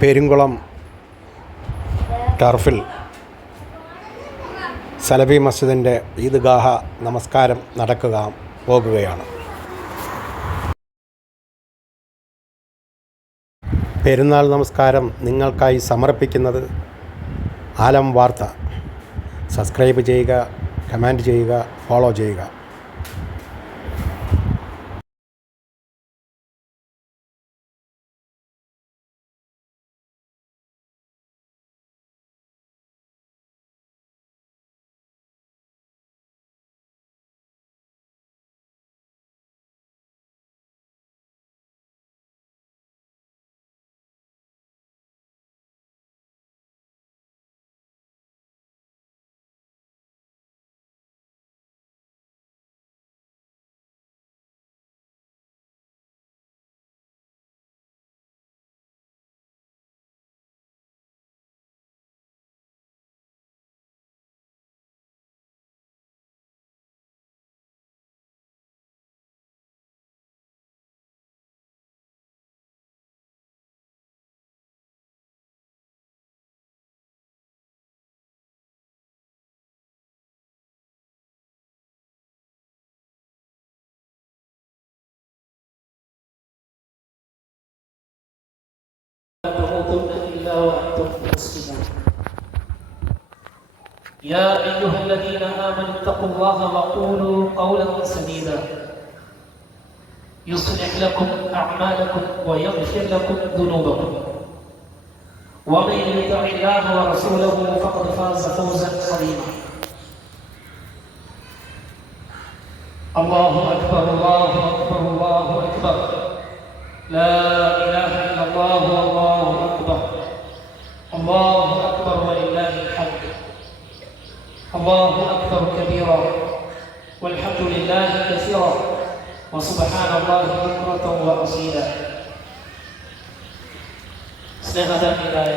പെരുങ്കുളം ടർഫിൽ സലഫി മസ്ജിദിൻ്റെ ഈദ്ഗാഹ നമസ്കാരം പോകുകയാണ്. പെരുന്നാൾ നമസ്കാരം നിങ്ങൾക്കായി സമർപ്പിക്കുന്നത് ആലം വാർത്ത. സബ്സ്ക്രൈബ് ചെയ്യുക, കമൻറ്റ് ചെയ്യുക, ഫോളോ ചെയ്യുക. يا أيها الذين آمنوا اتقوا الله وقولوا قولا سديدا يصلح لكم أعمالكم ويغفر لكم ذنوبكم ومن يطع الله ورسوله فقد فاز فوزا عظيما. الله أكبر الله أكبر الله أكبر لا إله إلا الله والله أكبر الله أكبر ولله الحمد الله أكبر كبيرا والحمد لله كثيرا وسبحان الله بكرة وأصيلا. സ്നേഹധന്യരായ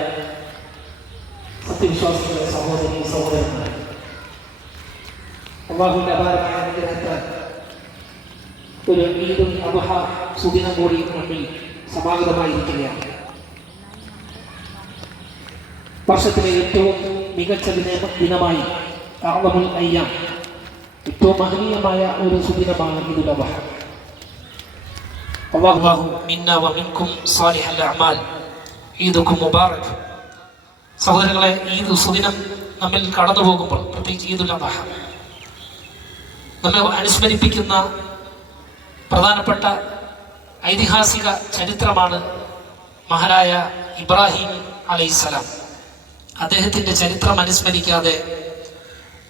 സത്യവിശ്വാസികളെ സഹോദരി സഹോദരന്മാരെ, അല്ലാഹുവിന്റെ അപാരമായ അനുഗ്രഹത്താൽ ഒരു ഈദുൽ അദ്ഹ സുദിനം കൂടി നമ്മിൽ സമാഗതമായിരിക്കുകയാണ്. വർഷത്തിലെ ഏറ്റവും മികച്ച ദിനമായി അഅ്ളമുൽ അയ്യാം, ഏറ്റവും മഹനീയമായ ഒരു സുദിനമാണ് ഈദുൽ അദ്ഹ. അല്ലാഹു മിന്നാ വ മിൻകും സാലിഹൽ അഅ്മാൽ, ഈദുക്കും മുബാറക്. സഹോദരങ്ങളെ, ഈദ് സുദിനം നമ്മിൽ കടന്നു പോകുമ്പോൾ, പ്രത്യേകിച്ച് ഈദുൽ അദ്ഹ നമ്മെ അനുസ്മരിപ്പിക്കുന്ന പ്രധാനപ്പെട്ട ഐതിഹാസിക ചരിത്രമാണ് മഹാനായ ഇബ്രാഹിം അലൈഹിസ്സലാം. അദ്ദേഹത്തിൻ്റെ ചരിത്രം അനുസ്മരിക്കാതെ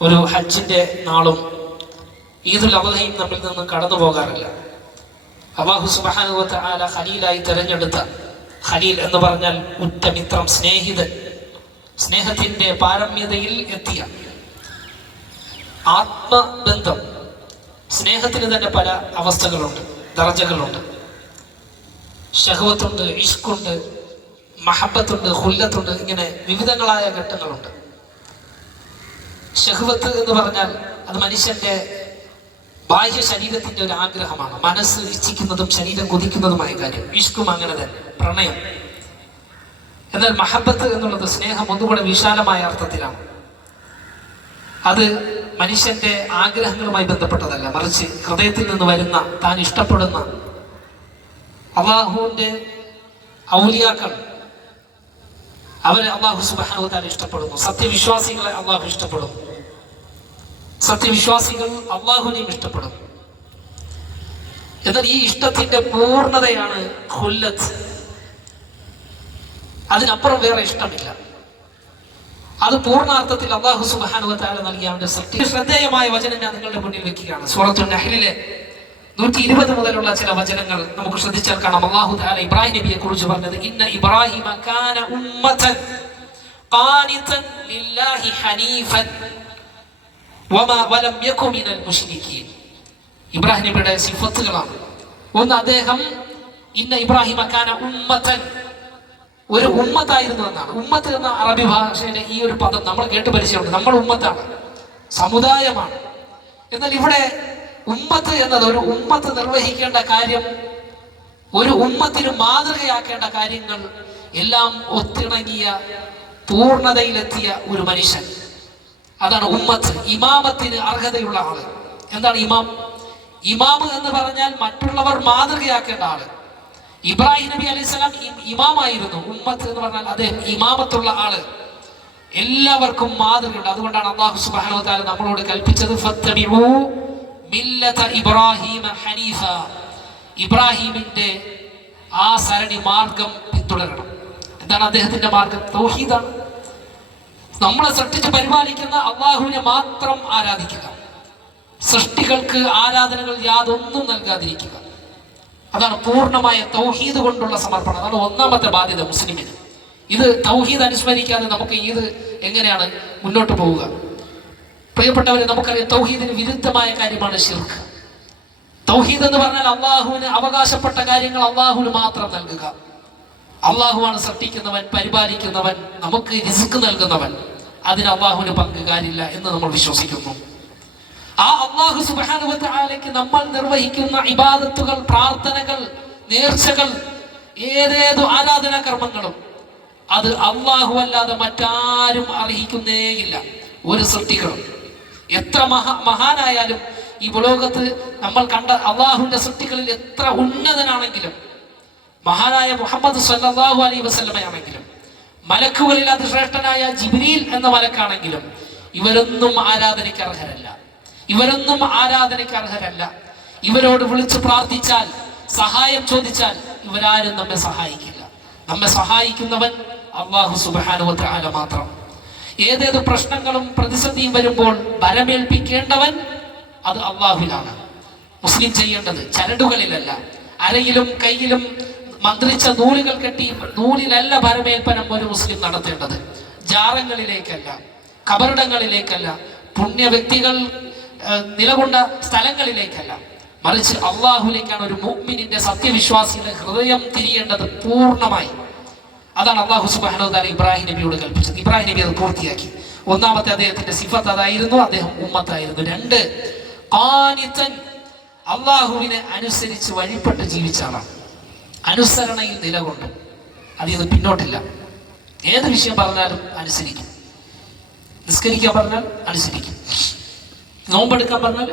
ഒരു ഹജ്ജിൻ്റെ നാളും ഈദുൽ അദ്ഹയും നമ്മിൽ നിന്നും കടന്നു പോകാറില്ല. അല്ലാഹു സുബ്ഹാനഹു വ തആല ഖലീലായി തിരഞ്ഞെടുത്ത, ഖലീൽ എന്ന് പറഞ്ഞാൽ ഉറ്റമിത്രം, സ്നേഹിതൻ, സ്നേഹത്തിൻ്റെ പാരമ്യതയിൽ എത്തിയ ആത്മബന്ധം. സ്നേഹത്തിന് തന്നെ പല അവസ്ഥകളുണ്ട്, ദർജകളുണ്ട്. ശഹവത്തുണ്ട്, ഇഷ്കുണ്ട്, മഹബത്തുണ്ട്, ഖുല്ലത്തുണ്ട്, ഇങ്ങനെ വിവിധങ്ങളായ ഘട്ടങ്ങളുണ്ട്. ശഹവത്ത് എന്ന് പറഞ്ഞാൽ അത് മനുഷ്യന്റെ ബാഹ്യ ശരീരത്തിന്റെ ഒരു ആഗ്രഹമാണ്, മനസ്സ് ഇച്ഛിക്കുന്നതും ശരീരം കൊതിക്കുന്നതുമായ കാര്യം. ഇഷ്കും അങ്ങനെ തന്നെ, പ്രണയം. എന്നാൽ മഹബത്ത് എന്നുള്ളത് സ്നേഹം ഒന്നുകൂടെ വിശാലമായ അർത്ഥത്തിലാണ്. അത് മനുഷ്യന്റെ ആഗ്രഹങ്ങളുമായി ബന്ധപ്പെട്ടതല്ല, മറിച്ച് ഹൃദയത്തിൽ നിന്ന് വരുന്ന, താൻ ഇഷ്ടപ്പെടുന്ന അല്ലാഹുവിന്റെ ഔലിയാക്കൾ, അവരെ അല്ലാഹു സുബ്ഹാനഹു വ തആല ഇഷ്ടപ്പെടുന്നു. സത്യവിശ്വാസികളെ അല്ലാഹു ഇഷ്ടപ്പെടുന്നു. സത്യവിശ്വാസികൾ അല്ലാഹുവിനെയും ഇഷ്ടപ്പെടുന്നു. എന്നാൽ ഈ ഇഷ്ടത്തിന്റെ പൂർണ്ണതയാണ് ഖുല്ലത്ത്. അതിനപ്പുറം വേറെ ഇഷ്ടമില്ല. അത് പൂർണ്ണാർത്ഥത്തിൽ അല്ലാഹു സുബ്ഹാനഹു വ തആല നൽകിയ അവന്റെ സത്യ. ശ്രദ്ധേയമായ വചനം ഞാൻ നിങ്ങളുടെ മുന്നിൽ വെക്കുകയാണ്. സൂറത്തുൻ നഹ്ലിലെ 120 മുതലുള്ള ചില വചനങ്ങൾ നമുക്ക് ശ്രദ്ധിച്ചാൽ കാണാം. അല്ലാഹു തആല ഇബ്രാഹിം നബിയെ കുറിച്ച് പറഞ്ഞത്, ഇന്ന ഇബ്രാഹിമ കാന ഉമ്മതൻ ഖാനിതൻ ലില്ലാഹി ഹനീഫൻ വമാ വലം യകു മിനൽ മുശ്രികീൻ. ഇബ്രാഹിം നബിയുടെ സിഫത്തുകളാണ്. ഒന്ന്, അദ്ദേഹം ഇന്ന ഇബ്രാഹിം കാന ഉമ്മത്തൻ, ഒരു ഉമ്മത്തായിരുന്നു എന്നാണ്. ഉമ്മത്ത് എന്ന അറബി ഭാഷയിലെ ഈ ഒരു പദം നമ്മൾ കേട്ട് പരിചയമുണ്ട്. നമ്മൾ ഉമ്മത്താണ്, സമുദായമാണ്. എന്നാൽ ഇവിടെ ഉമ്മത്ത് എന്നത് ഒരു ഉമ്മത്ത് നിർവഹിക്കേണ്ട കാര്യം, ഒരു ഉമ്മത്തിന് മാതൃകയാക്കേണ്ട കാര്യങ്ങൾ എല്ലാം ഒത്തിണങ്ങിയ പൂർണ്ണതയിലെത്തിയ ഒരു മനുഷ്യൻ, അതാണ് ഉമ്മത്ത്. ഇമാമത്തിന് അർഹതയുള്ള ആള്. എന്താണ് ഇമാം? ഇമാം എന്ന് പറഞ്ഞാൽ മറ്റുള്ളവർ മാതൃകയാക്കേണ്ട ആള്. ഇബ്രാഹിം നബി അലൈഹി സ്വലാം ഇമാമായിരുന്നു. ഉമ്മത്ത് എന്ന് പറഞ്ഞാൽ അദ്ദേഹം ഇമാമത്തുള്ള ആള്, എല്ലാവർക്കും മാതൃകയുണ്ട്. അതുകൊണ്ടാണ് അല്ലാഹു സുബ്ഹാനഹു വ തആല നമ്മളോട് കൽപ്പിച്ചത് ഫത്തബിഉ മില്ലത ഇബ്രാഹിമ ഹനീഫ, ഇബ്രാഹിമിന്റെ ആ സരണി മാർഗം പിന്തുടരണം. എന്താണ് അദ്ദേഹത്തിന്റെ മാർഗം? തൗഹീദാണ്. നമ്മളെ സൃഷ്ടിച്ച് പരിപാലിക്കുന്ന അള്ളാഹുവിനെ മാത്രം ആരാധിക്കുക, സൃഷ്ടികൾക്ക് ആരാധനകൾ യാതൊന്നും നൽകാതിരിക്കുക. അതാണ് പൂർണ്ണമായ തൗഹീദ് കൊണ്ടുള്ള സമർപ്പണം. അതാണ് ഒന്നാമത്തെ ബാധ്യത മുസ്ലിമിന്. ഇത് തൗഹീദ് അനുസ്മരിക്കാതെ നമുക്ക് ഇത് എങ്ങനെയാണ് മുന്നോട്ട് പോവുക? പ്രിയപ്പെട്ടവരെ, നമുക്കറിയാം തൗഹീദിന് വിരുദ്ധമായ കാര്യമാണ് ശിർക്ക്. തൗഹീദ് എന്ന് പറഞ്ഞാൽ അള്ളാഹുവിന് അവകാശപ്പെട്ട കാര്യങ്ങൾ അള്ളാഹുവിന് മാത്രം നൽകുക. അള്ളാഹുവാണ് സൃഷ്ടിക്കുന്നവൻ, പരിപാലിക്കുന്നവൻ, നമുക്ക് റിസ്ക് നൽകുന്നവൻ. അതിന് അള്ളാഹുവിന് പങ്കുകാരില്ല എന്ന് നമ്മൾ വിശ്വസിക്കുന്നു. ആ അല്ലാഹു സുബ്ഹാനഹു വ തആലയ്ക്ക് നമ്മൾ നിർവഹിക്കുന്ന ഇബാദത്തുകൾ, പ്രാർത്ഥനകൾ, നേർച്ചകൾ, ഏതേതു ആരാധനാ കർമ്മങ്ങളും അത് അല്ലാഹു അല്ലാതെ മറ്റാരും അർഹിക്കുന്നേയില്ല. ഒരു സൃഷ്ടികളും എത്ര മഹാനായാലും ഈ ലോകത്ത് നമ്മൾ കണ്ട അള്ളാഹുവിന്റെ സൃഷ്ടികളിൽ എത്ര ഉന്നതനാണെങ്കിലും, മഹാനായ മുഹമ്മദ് സല്ലല്ലാഹു അലൈഹി വസല്ലമയാണെങ്കിലും, മലക്കുകളിൽ അതിശ്രേഷ്ഠനായ ജിബ്രീൽ എന്ന മലക്കാണെങ്കിലും, ഇവരൊന്നും ആരാധനയ്ക്ക് അർഹരല്ല. ഇവരൊന്നും ആരാധനയ്ക്ക് അർഹരല്ല. ഇവരോട് വിളിച്ചു പ്രാർത്ഥിച്ചാൽ, സഹായം ചോദിച്ചാൽ ഇവരാരും നമ്മെ സഹായിക്കില്ല. നമ്മെ സഹായിക്കുന്നവൻ അല്ലാഹു സുബ്ഹാനഹു വ തആല മാത്രം. ഏതേത് പ്രശ്നങ്ങളും പ്രതിസന്ധിയും വരുമ്പോൾ ഭരമേൽപ്പിക്കേണ്ടവൻ അത് അല്ലാഹുവിലാണ്. മുസ്ലിം ചെയ്യേണ്ടത് ചരടുകളിലല്ല, അരയിലും കയ്യിലും മന്ത്രിച്ച നൂലുകൾ കെട്ടി നൂലിലല്ല ഭരമേൽപ്പനം ഒരു മുസ്ലിം നടത്തേണ്ടത്. ജാറങ്ങളിലേക്കല്ല, കബറിടങ്ങളിലേക്കല്ല, പുണ്യ വ്യക്തികൾ നിലകൊണ്ട സ്ഥലങ്ങളിലേക്കല്ല, മറിച്ച് അള്ളാഹുലേക്കാണ് ഒരു മുഅ്മിനിന്റെ, സത്യവിശ്വാസിയുടെ ഹൃദയം തിരിയേണ്ടത് പൂർണ്ണമായി. അതാണ് അല്ലാഹു സുബ്ഹാനഹു വ തആല ഇബ്രാഹിം നബിയോട് കൽപ്പിച്ചത്. ഇബ്രാഹിം നബി അത് പൂർത്തിയാക്കി. ഒന്നാമത്തെ അദ്ദേഹത്തിന്റെ സിഫത്ത് അതായിരുന്നു, അദ്ദേഹം ഉമ്മത്തായിരുന്നു. 2, ഖാനിതൻ, അള്ളാഹുവിനെ അനുസരിച്ച് വഴിപ്പെട്ട് ജീവിച്ച ആളാണ്. അനുസരണയിൽ നിലകൊണ്ട് അതിൽ നിന്ന് പിന്നോട്ടില്ല. ഏത് വിഷയം പറഞ്ഞാലും അനുസരിക്കും. നിസ്കരിക്കാൻ പറഞ്ഞാൽ അനുസരിക്കും, നോമ്പെടുക്കാൻ പറഞ്ഞാൽ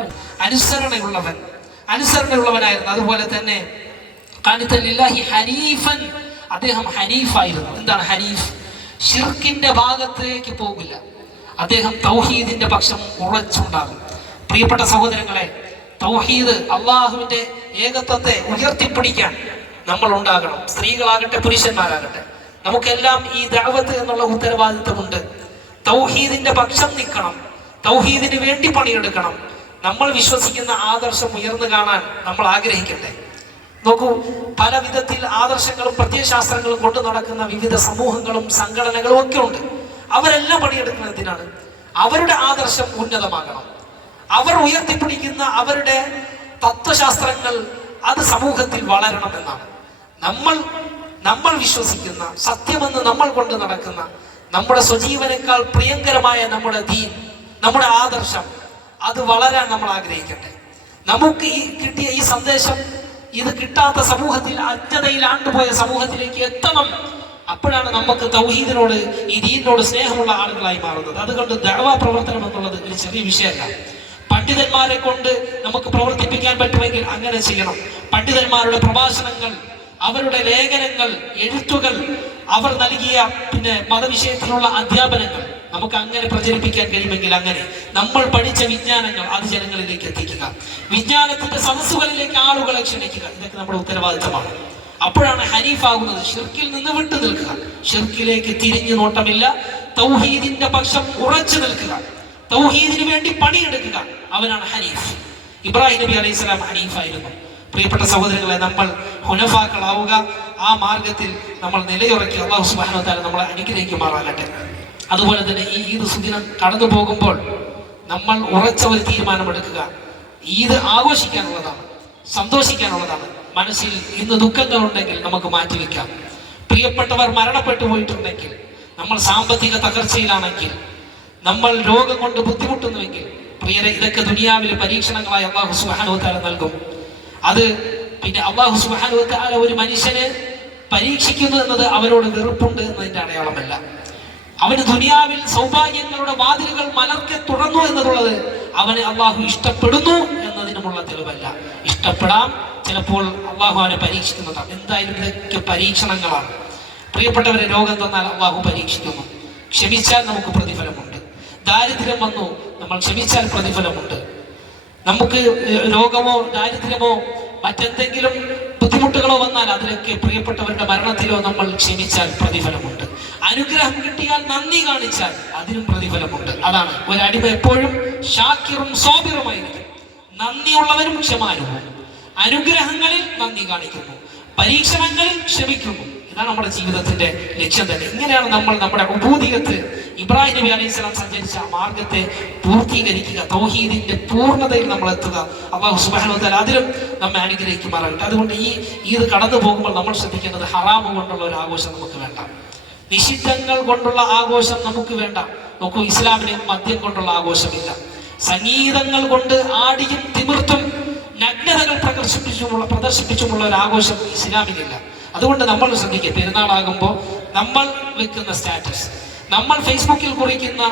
അനുസരണയുള്ളവനായിരുന്നു. അതുപോലെ തന്നെ ഖാനിതൻ ലില്ലാഹി ഹനീഫൻ, അദ്ദേഹം ഹനീഫായിരുന്നു. എന്താണ് ഹനീഫ്? ശിർക്കിന്റെ ഭാഗത്തേക്ക് പോകില്ല. അദ്ദേഹം തൗഹീദിന്റെ പക്ഷം ഉറച്ചുണ്ടാകും. പ്രിയപ്പെട്ട സഹോദരങ്ങളെ, തൗഹീദ്, അള്ളാഹുവിന്റെ ഏകത്വത്തെ ഉയർത്തിപ്പിടിക്കാൻ നമ്മൾ ഉണ്ടാകണം. സ്ത്രീകളാകട്ടെ പുരുഷന്മാരാകട്ടെ, നമുക്കെല്ലാം ഈ ദഅവത്ത് എന്നുള്ള ഉത്തരവാദിത്വമുണ്ട്. തൗഹീദിന്റെ പക്ഷം നിൽക്കണം, തൗഹീദിന് വേണ്ടി പണിയെടുക്കണം. നമ്മൾ വിശ്വസിക്കുന്ന ആദർശം ഉയർന്നു കാണാൻ നമ്മൾ ആഗ്രഹിക്കട്ടെ. നോക്കൂ, പല വിധത്തിൽ ആദർശങ്ങളും പ്രത്യയശാസ്ത്രങ്ങളും കൊണ്ടു നടക്കുന്ന വിവിധ സമൂഹങ്ങളും സംഘടനകളും ഒക്കെ ഉണ്ട്. അവരെല്ലാം പണിയെടുക്കുന്നതിനാണ്. അവരുടെ ആദർശം ഉന്നതമാകണം. അവർ ഉയർത്തിപ്പിടിക്കുന്ന അവരുടെ തത്വശാസ്ത്രങ്ങൾ അത് സമൂഹത്തിൽ വളരണമെന്നാണ്. നമ്മൾ വിശ്വസിക്കുന്ന സത്യമെന്ന് നമ്മൾ കൊണ്ട് നടക്കുന്ന നമ്മുടെ സ്വജീവനേക്കാൾ പ്രിയങ്കരമായ നമ്മുടെ ദീൻ, നമ്മുടെ ആദർശം, അത് വളരാൻ നമ്മൾ ആഗ്രഹിക്കട്ടെ. നമുക്ക് ഈ കിട്ടിയ ഈ സന്ദേശം ഇത് കിട്ടാത്ത സമൂഹത്തിൽ, അജ്ഞതയിൽ ആണ്ടുപോയ സമൂഹത്തിലേക്ക് എത്തണം. അപ്പോഴാണ് നമുക്ക് തൗഹീദിനോട്, ഈ ദീനിനോട് സ്നേഹമുള്ള ആളുകളായി മാറുന്നത്. അതുകൊണ്ട് ദഅവാ പ്രവർത്തനം എന്നുള്ളത് ഒരു ചെറിയ വിഷയമല്ല. പണ്ഡിതന്മാരെ കൊണ്ട് നമുക്ക് പ്രവർത്തിപ്പിക്കാൻ പറ്റുമെങ്കിൽ അങ്ങനെ ചെയ്യണം. പണ്ഡിതന്മാരുടെ പ്രഭാഷണങ്ങൾ, അവരുടെ ലേഖനങ്ങൾ, എഴുത്തുകൾ, അവർ നൽകിയ മതവിഷയത്തിലുള്ള അധ്യാപനങ്ങൾ നമുക്ക് അങ്ങനെ പ്രചരിപ്പിക്കാൻ കഴിയുമെങ്കിൽ അങ്ങനെ. നമ്മൾ പഠിച്ച വിജ്ഞാനങ്ങൾ അത് ജനങ്ങളിലേക്ക് എത്തിക്കുക, വിജ്ഞാനത്തിന്റെ സദസ്സുകളിലേക്ക് ആളുകളെ ക്ഷണിക്കുക. ഇതൊക്കെ നമ്മുടെ ഉത്തരവാദിത്തമാണ്. അപ്പോഴാണ് ഹനീഫാകുന്നത്. ഷിർക്കിൽ നിന്ന് വിട്ടു നിൽക്കുക, ഷിർക്കിലേക്ക് തിരിഞ്ഞു നോട്ടമില്ല, തൗഹീദിന്റെ പക്ഷം ഉറച്ചു നിൽക്കുക, തൗഹീദിന് വേണ്ടി പണിയെടുക്കുക. അവനാണ് ഹനീഫ്. ഇബ്രാഹിം നബി അലൈഹി സ്വലാം ഹനീഫായിരുന്നു. പ്രിയപ്പെട്ട സഹോദരങ്ങളെ, നമ്മൾ ഹുനഫാക്കളാവുക, ആ മാർഗത്തിൽ നമ്മൾ നിലയുറക്കി. അല്ലാഹു സുബ്ഹാനഹു വ തആല നമ്മളെ അനുഗ്രഹിക്കുമാറാകട്ടെ. അതുപോലെ തന്നെ ഈ ഈദ് സുദിനം കടന്നു പോകുമ്പോൾ നമ്മൾ ഉറച്ച ഒരു തീരുമാനമെടുക്കുക. ഈദ് ആഘോഷിക്കാനുള്ളതാണ്, സന്തോഷിക്കാനുള്ളതാണ്. മനസ്സിൽ ഇന്ന് ദുഃഖങ്ങളുണ്ടെങ്കിൽ നമുക്ക് മാറ്റിവെക്കാം. പ്രിയപ്പെട്ടവർ മരണപ്പെട്ടു പോയിട്ടുണ്ടെങ്കിൽ, നമ്മൾ സാമ്പത്തിക തകർച്ചയിലാണെങ്കിൽ, നമ്മൾ രോഗം കൊണ്ട് ബുദ്ധിമുട്ടുന്നുവെങ്കിൽ, പ്രിയരെ, ഇതൊക്കെ ദുനിയാവിലെ പരീക്ഷണങ്ങളായി അല്ലാഹു സുബ്ഹാനഹു വ തആല നൽകും. അത് പിന്നെ അല്ലാഹു സുബ്ഹാനഹു വ തആല ഒരു മനുഷ്യനെ പരീക്ഷിക്കുന്നു എന്നത് അവരോട് വെറുപ്പുണ്ട് എന്നതിന്റെ അടയാളമല്ല. അവന് ദുനിയാവിൽ സൗഭാഗ്യങ്ങളുടെ വാതിലുകൾ മലർക്കെ തുറന്നു എന്നുള്ളത് അവന് അള്ളാഹു ഇഷ്ടപ്പെടുന്നു എന്നതിനുമുള്ള തെളിവല്ല. ഇഷ്ടപ്പെടാം, ചിലപ്പോൾ അള്ളാഹു അവനെ പരീക്ഷിക്കുന്നതാണ്. എന്തായാലും ഇതൊക്കെ പരീക്ഷണങ്ങളാണ്. പ്രിയപ്പെട്ടവരെ, രോഗം തന്നാൽ അള്ളാഹു പരീക്ഷിക്കുന്നു. ക്ഷമിച്ചാൽ നമുക്ക് പ്രതിഫലമുണ്ട്. ദാരിദ്ര്യം വന്നു, നമ്മൾ ക്ഷമിച്ചാൽ പ്രതിഫലമുണ്ട്. നമുക്ക് രോഗമോ ദാരിദ്ര്യമോ മറ്റെന്തെങ്കിലും ബുദ്ധിമുട്ടുകളോ വന്നാൽ അതിലൊക്കെ പ്രിയപ്പെട്ടവരുടെ മരണത്തിലോ നമ്മൾ ക്ഷമിച്ചാൽ പ്രതിഫലമുണ്ട്. അനുഗ്രഹം കിട്ടിയാൽ നന്ദി കാണിച്ചാൽ അതിനും പ്രതിഫലമുണ്ട്. അതാണ് ഒരു അടിമ എപ്പോഴും ഷാക്കിറും സ്വാബിറുമായിരിക്കും. നന്ദിയുള്ളവരും ക്ഷമാലുവും. അനുഗ്രഹങ്ങളിൽ നന്ദി കാണിക്കുന്നു, പരീക്ഷണങ്ങളിൽ ക്ഷമിക്കുന്നു. ഇതാണ് നമ്മുടെ ജീവിതത്തിന്റെ ലക്ഷ്യം തന്നെ. ഇങ്ങനെയാണ് നമ്മൾ നമ്മുടെ ഉബൂദിയത്ത്, ഇബ്രാഹിം നബി അലൈഹി സ്വലാം സഞ്ചരിച്ച ആ മാർഗത്തെ പൂർത്തീകരിക്കുക, തൗഹീദിന്റെ പൂർണ്ണതയിൽ നമ്മൾ എത്തുക. അല്ലാഹു സുബ്ഹാനഹു വ തആല അതിലും നമ്മെ അനുഗ്രഹിക്കുമാറാകട്ടെ. അതുകൊണ്ട് ഈ ഈദ് കടന്നു പോകുമ്പോൾ നമ്മൾ ശ്രദ്ധിക്കേണ്ടത്, ഹറാമ് കൊണ്ടുള്ള ഒരു ആഘോഷം നമുക്ക് വേണ്ട, നിഷിദ്ധങ്ങൾ കൊണ്ടുള്ള ആഘോഷം നമുക്ക് വേണ്ട. നോക്കൂ, ഇസ്ലാമിന് മദ്യം കൊണ്ടുള്ള ആഘോഷമില്ല. സംഗീതങ്ങൾ കൊണ്ട് ആടിയും തിമിർത്തും നഗ്നതകൾ പ്രദർശിപ്പിച്ചുമുള്ള ഒരു ആഘോഷം ഇസ്ലാമിനില്ല. അതുകൊണ്ട് നമ്മൾ ശ്രദ്ധിക്കുക, പെരുന്നാളാകുമ്പോൾ നമ്മൾ വെക്കുന്ന സ്റ്റാറ്റസ്, നമ്മൾ ഫേസ്ബുക്കിൽ കുറിക്കുന്ന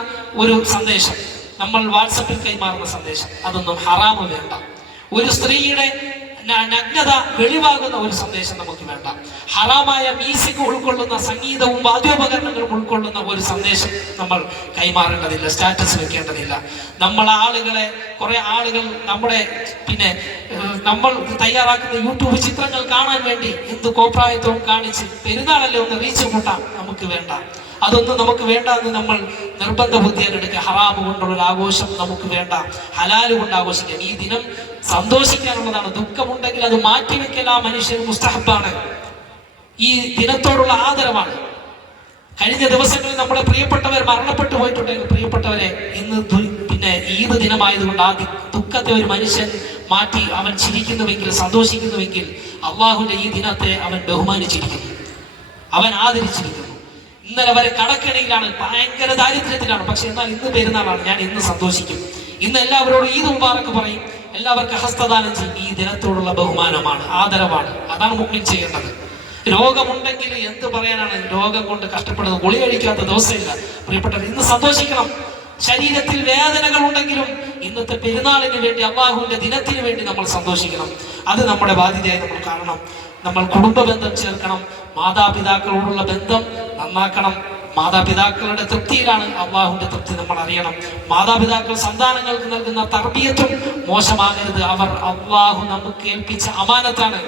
ഒരു സന്ദേശം, നമ്മൾ വാട്സപ്പിൽ കൈമാറുന്ന സന്ദേശം, അതൊന്നും ഹറാമ് വേണ്ട. ഒരു സ്ത്രീയുടെ നഗ്നത വെളിവാകുന്ന ഒരു സന്ദേശം നമുക്ക് വേണ്ട. ഹറാമായ മ്യൂസിക് ഉൾക്കൊള്ളുന്ന, സംഗീതവും വാദ്യോപകരണങ്ങളും ഉൾക്കൊള്ളുന്ന ഒരു സന്ദേശം നമ്മൾ കൈമാറേണ്ടതില്ല, സ്റ്റാറ്റസ് വെക്കേണ്ടതില്ല. കുറെ ആളുകൾ നമ്മുടെ നമ്മൾ തയ്യാറാക്കുന്ന യൂട്യൂബ് ചിത്രങ്ങൾ കാണാൻ വേണ്ടി എന്ത് കോപ്രായത്വവും കാണിച്ച് പെരുന്നാളല്ലേ ഒന്ന് റീച്ച് കൂട്ടാം, നമുക്ക് വേണ്ട. അതൊന്നും നമുക്ക് വേണ്ട എന്ന് നമ്മൾ നിർബന്ധ ബുദ്ധിയെടുക്കുക. ഹറാമ് കൊണ്ടുള്ള ഒരു ആഘോഷം നമുക്ക് വേണ്ട, ഹലാല് കൊണ്ട് ആഘോഷിക്കാം. ഈ ദിനം സന്തോഷിക്കാനുള്ളതാണ്. ദുഃഖമുണ്ടെങ്കിൽ അത് മാറ്റിവെക്കൽ ആ മനുഷ്യൻ മുസ്തഹബാണ്. ഈ ദിനത്തോടുള്ള ആദരവാണ്. കഴിഞ്ഞ ദിവസങ്ങളിൽ നമ്മുടെ പ്രിയപ്പെട്ടവർ മരണപ്പെട്ടു പോയിട്ടുണ്ടെങ്കിൽ, പ്രിയപ്പെട്ടവരെ, ഇന്ന് ഈദ് ദിനമായതുകൊണ്ട് ആ ദുഃഖത്തെ ഒരു മനുഷ്യൻ മാറ്റി അവൻ ചിരിക്കുന്നുവെങ്കിൽ, സന്തോഷിക്കുന്നുവെങ്കിൽ, അള്ളാഹുവിന്റെ ഈ ദിനത്തെ അവൻ ബഹുമാനിച്ചിരിക്കുന്നു, അവൻ ആദരിച്ചിരിക്കുന്നു. ഇന്നലെ വരെ കടക്കിടയിലാണ്, ഭയങ്കര ദാരിദ്ര്യത്തിലാണ്, പക്ഷെ എന്നാൽ ഇന്ന് പെരുന്നാളാണ്, ഞാൻ ഇന്ന് സന്തോഷിക്കും. ഇന്ന് എല്ലാവരോടും ഈദ് മുബാറക്ക് പറയും, എല്ലാവർക്കും ഹസ്തദാനം ചെയ്യും. ഈ ദിനത്തോടുള്ള ബഹുമാനമാണ്, ആദരവാണ്. അതാണ് മുമ്പിൽ ചെയ്യേണ്ടത്. രോഗമുണ്ടെങ്കിൽ എന്ത് പറയാനാണ്, രോഗം കൊണ്ട് കഷ്ടപ്പെടുന്നത്, ഗുളി കഴിക്കാത്ത ദിവസമില്ല. പ്രിയപ്പെട്ടവർ, ഇന്ന് സന്തോഷിക്കണം. ശരീരത്തിൽ വേദനകൾ ഉണ്ടെങ്കിലും ഇന്നത്തെ പെരുന്നാളിന് വേണ്ടി, അള്ളാഹുവിന്റെ ദിനത്തിന് വേണ്ടി നമ്മൾ സന്തോഷിക്കണം. അത് നമ്മുടെ ബാധ്യതയായി നമ്മൾ കാണണം. നമ്മൾ കുടുംബ ബന്ധം ചേർക്കണം, മാതാപിതാക്കളോടുള്ള ബന്ധം നന്നാക്കണം. മാതാപിതാക്കളുടെ തൃപ്തിയിലാണ് അള്ളാഹുവിന്റെ തൃപ്തി നമ്മൾ അറിയണം. മാതാപിതാക്കൾ സന്താനങ്ങൾക്ക് നൽകുന്ന തർബിയത്തും മോശമാകരുത്. അവർ അള്ളാഹു നമുക്ക് ഏൽപ്പിച്ച അമാനത്താണ്.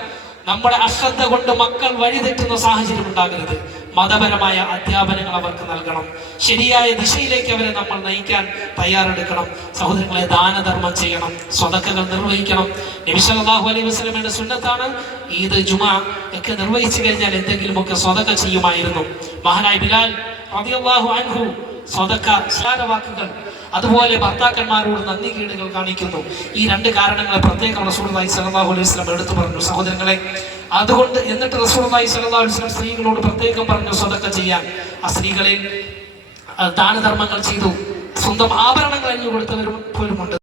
നമ്മുടെ അശ്രദ്ധ കൊണ്ട് മക്കൾ വഴിതെറ്റുന്ന സാഹചര്യം ഉണ്ടാകരുത്. മതപരമായ അധ്യാപനങ്ങൾ അവർക്ക് നൽകണം. ശരിയായ ദിശയിലേക്ക് അവരെ നമ്മൾ നയിക്കാൻ തയ്യാറെടുക്കണം. സഹോദരങ്ങളെ, ദാനധർമ്മം ചെയ്യണം, സ്വതക്കകൾ നിർവഹിക്കണം. നബി സല്ലല്ലാഹു അലൈഹി വസല്ലമയുടെ സുന്നത്താണ് ഈദ്, ജുമാ ഒക്കെ നിർവഹിച്ചു കഴിഞ്ഞാൽ എന്തെങ്കിലുമൊക്കെ സ്വതക്ക ചെയ്യുമായിരുന്നു. മഹാനായ ബിലാൽ റളിയല്ലാഹു അൻഹു സ്വതക്ക, വാക്കുകൾ, അതുപോലെ ഭർത്താക്കന്മാരോട് നന്ദി കേടുകൾ കാണിക്കുന്നു. ഈ രണ്ട് കാരണങ്ങളെ പ്രത്യേകം റസൂലുള്ളാഹി സ്വല്ലല്ലാഹു അലൈഹി വസല്ലം എടുത്തു പറഞ്ഞു. സഹോദരങ്ങളെ, അതുകൊണ്ട് എന്നിട്ട് റസൂലുള്ളാഹി സ്വല്ലല്ലാഹു അലൈഹി വസല്ലം സ്ത്രീകളോട് പ്രത്യേകം പറഞ്ഞു സ്വതക്ക ചെയ്യാൻ. ആ സ്ത്രീകളിൽ ദാനധർമ്മങ്ങൾ ചെയ്തു, സ്വന്തം ആഭരണങ്ങൾ അണിഞ്ഞു കൊടുത്തവരും പോലുമുണ്ട്.